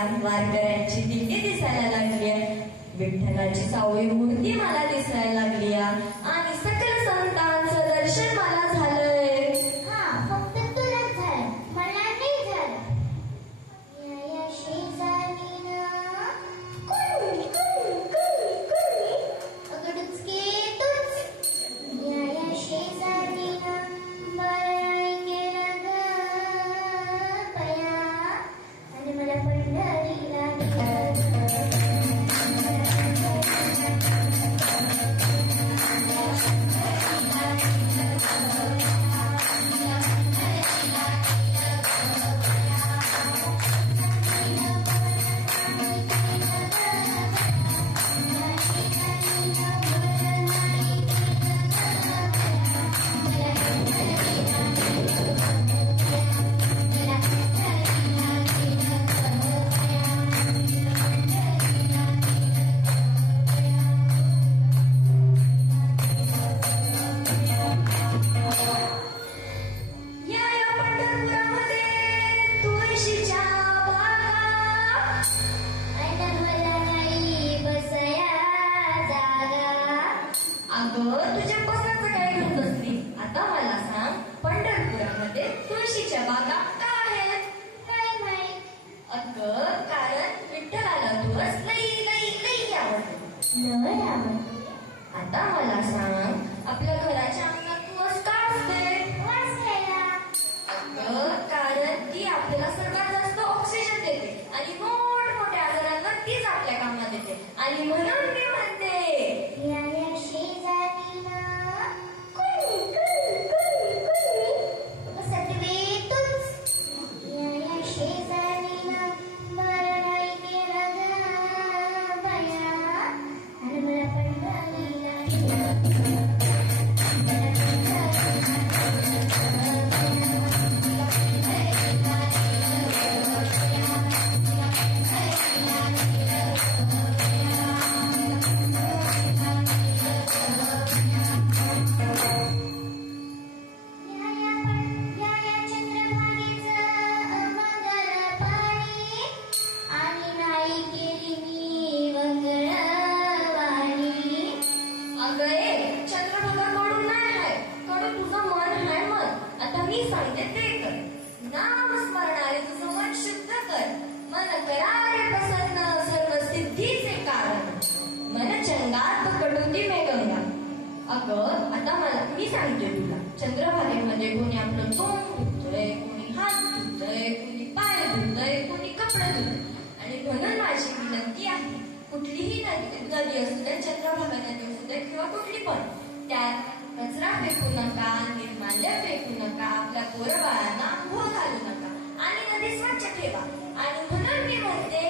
लागल्या, वारकऱ्यांची दिंडी दिसायला लागली, विठ्ठलाची सावळी मूर्ती मला दिसायला लागली आणि सकल संतांचं दर्शन मला झालंय. हा, फक्त तुलाच झालं, मला नाही झालं. या शेजारीनं कुणी अगं डुचके तूच. या शेजारीनं बरं गेलं गं बया आणि मला पंढरीला नेलं. तुझ्या पसंत काय घेऊन बसली? आता मला सांग, पंढरपुरामध्ये तुळशीच्या बागा का आहेत? काय माहित? अगं कारण विठ्ठलाला तुळस लई लई लई आवडते. लय आवडते. आता मला सांग, आपल्या घराच्या अंगणात तुळस का असते? वाचायला. अगं कारण ती आपल्याला सर्वात जास्त ऑक्सिजन देते आणि मोठमोठ्या आजारांना तीच आपल्या कामात येते. आणि म्हणून मी म्हणते या शेजारीनं सटवे तूच. या शेजारीनं बरं नाही गेलं गं बया आणि मला पंढरीला नेलं. मी सांगते ते कर. नाम स्मरणारे तुझं मन शुद्ध कर. मन करारे प्रसन्न सर्व सिद्धीचे कारण. मन चंगात पकडून मे गंगा. अगं आता मी सांगते तुला, चंद्रभागेमध्ये कोणी आपलं तोंड धुतलंय, कोणी हात धुतलंय, कोणी पाय धुतलंय, कोणी कपडे धुतलंय. आणि म्हणून माझी विनंती आहे, कुठलीही नदी असू दे, चंद्रभागा नदी असू दे किंवा कुठली पण, त्यात कचरा फेकू नका, निर्माल्य फेकू नका, आपल्या पोरबाळांना आंघोळ घालू नका आणि नदी स्वच्छ ठेवा. आणि म्हणून मी म्हणते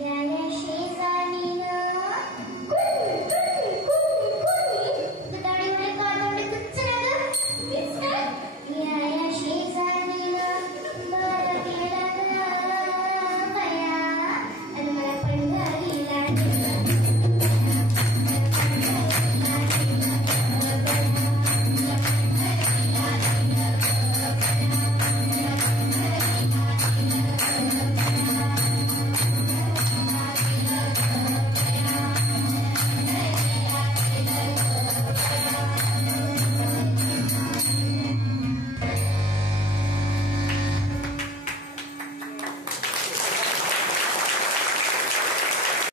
या शेजारीनं दाढीमुळे काळोंडे तुच्छ ना गं. या शेजारीनं बरं गेलं गं बया आणि मला पंढरीला नेलं.